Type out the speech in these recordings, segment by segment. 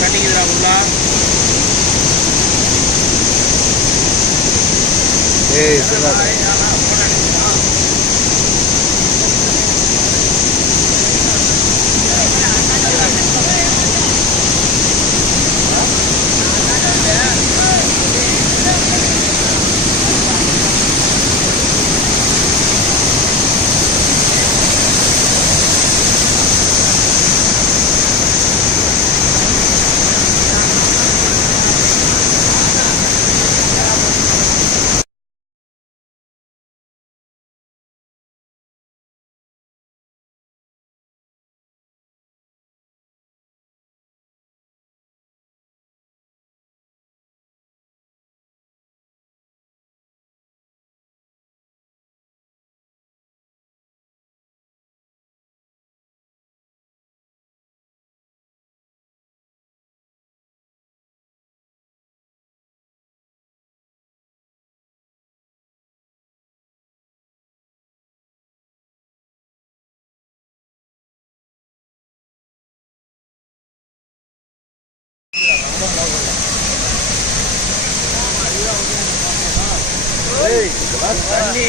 தண்ணிக்குதுடா ஃபுல்லா. ஏய் தண்ணி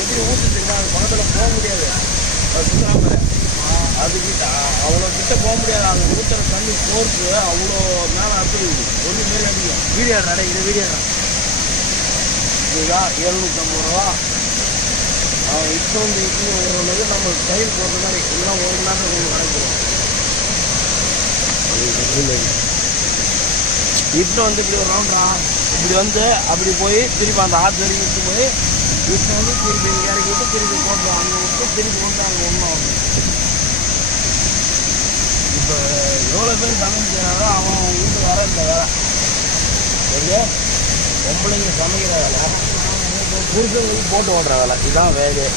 எப்படி ஊற்றுச்சுன்னா அது பக்கத்தில் போக முடியாது. சுற்றுறாம அதுக்கு அவ்வளோ கிட்ட போக முடியாது. அங்கே ஊற்றுற தண்ணி போர்த்து அவ்வளோ மேலே அடிச்சுது. ஒன்று மாரி அடிக்கும். வீடியோ நடை இது வீடியோ இதுதான் 750 ரூபா. அவன் இப்போ வந்து இட்டு நம்ம கையில் போடுற மாதிரி இல்லைன்னா ஒரு மணி நேரம் கொஞ்சம் கிடைக்கிறோம். இட்டு வந்து இப்படி ஒரு ரவுண்டா இப்படி வந்து அப்படி போய் திருப்பி அந்த ஆற்று வரைக்கும் விட்டு போய் இட்டு வந்து திருப்பி இங்கே இறக்கி விட்டு திருப்பி போட்டோம். அங்கே விட்டு திருப்பி கொண்டு அங்கே ஒன்றும் இப்போ எவ்வளோ பேர் சமைக்கிறாரோ அவன் வீட்டு வர இந்த வேலை சரியா. பொம்பளைங்க சமைக்கிற வேலை புருஷங்களுக்கு போட்டு ஓடுற வேலை இதுதான் வேலையே.